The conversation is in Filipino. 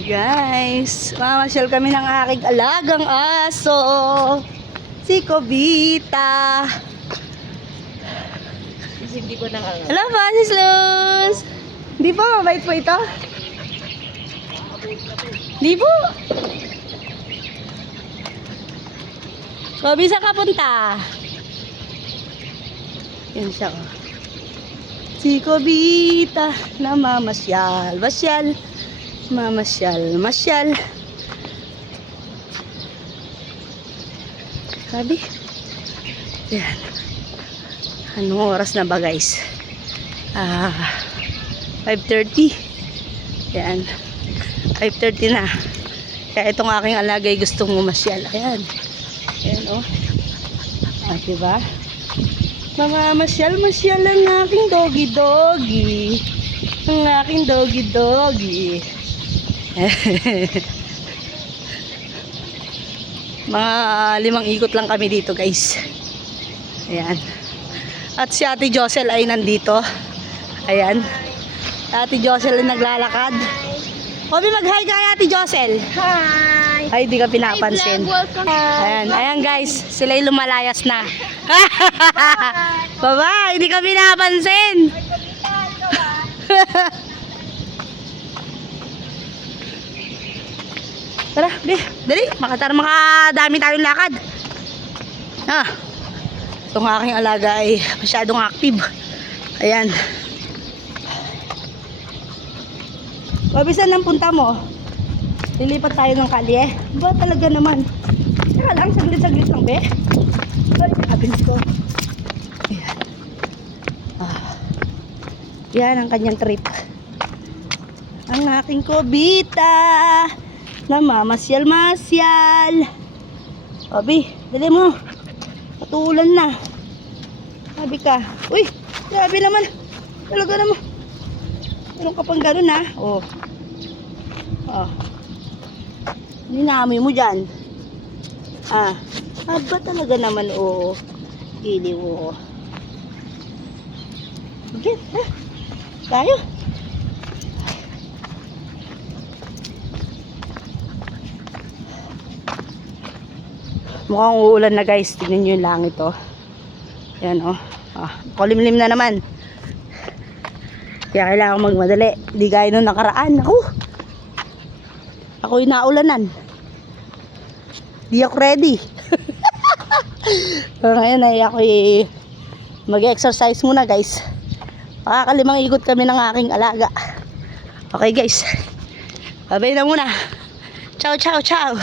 Guys, mamasyal kami ng aking alagang aso, si Kobita. Hindi ko nang angat. Hello po, Sis Luz. Hindi po, mabait po ito. Hindi po. Kobi, saan ka punta? Yan siya. Si Kobita na mamasyal. Masyal. Mamasyal. Masyal. Sabi? Yan. Anong oras na ba, guys? 5:30. Yan. 5:30 na. Kaya itong aking alagay gustong mamasyal. Ayan. Ayan, oh. Diba? Mamamasyal-masyal ang aking doggy-doggy. Ang aking doggy-doggy. Mga 5 ikot lang kami dito, guys. Ayan. At si Ate Josel ay nandito. Ayan. Ate Josel ay naglalakad. Kobi, mag-hi ka kay Ate Josel. Hi! Ay, di ka pinapansin. Ayan, ayan guys, sila yung lumalayas na. Baba, hindi ka pinapansin. Tara, dali, makadami tayong lakad. Itong aking alaga ay masyadong active. Ayan. Babi, saan ang punta mo? Lilipat tayo ng kalye. Ba talaga naman? Teka lang, saglit-saglit lang, be. Ay, kabilis ko. Ayan. Yan ang kanyang trip. Ang aking Kobita na mamasyal-masyal. Babi, dali mo. Patulan na. Sabi ka. Uy, grabe naman. Talaga naman. Meron ka pang gano'n, ha? Oh. Ninaamoy mo dyan. Aba talaga naman, oh. Giliw, oh. Again, ha? Tayo. Mukhang uulan na, guys. Tignan nyo yung langit, oh. Yan, oh. Kulimlim na naman. Kaya kailangan magmadali. Di gaya nung nakaraan. Ako'y naulanan. Di ako ready. Pero ngayon ay ako'y mag-exercise muna, guys. Pakakalimang ikot kami ng aking alaga. Okay, guys. Babay na muna. Ciao, ciao, ciao.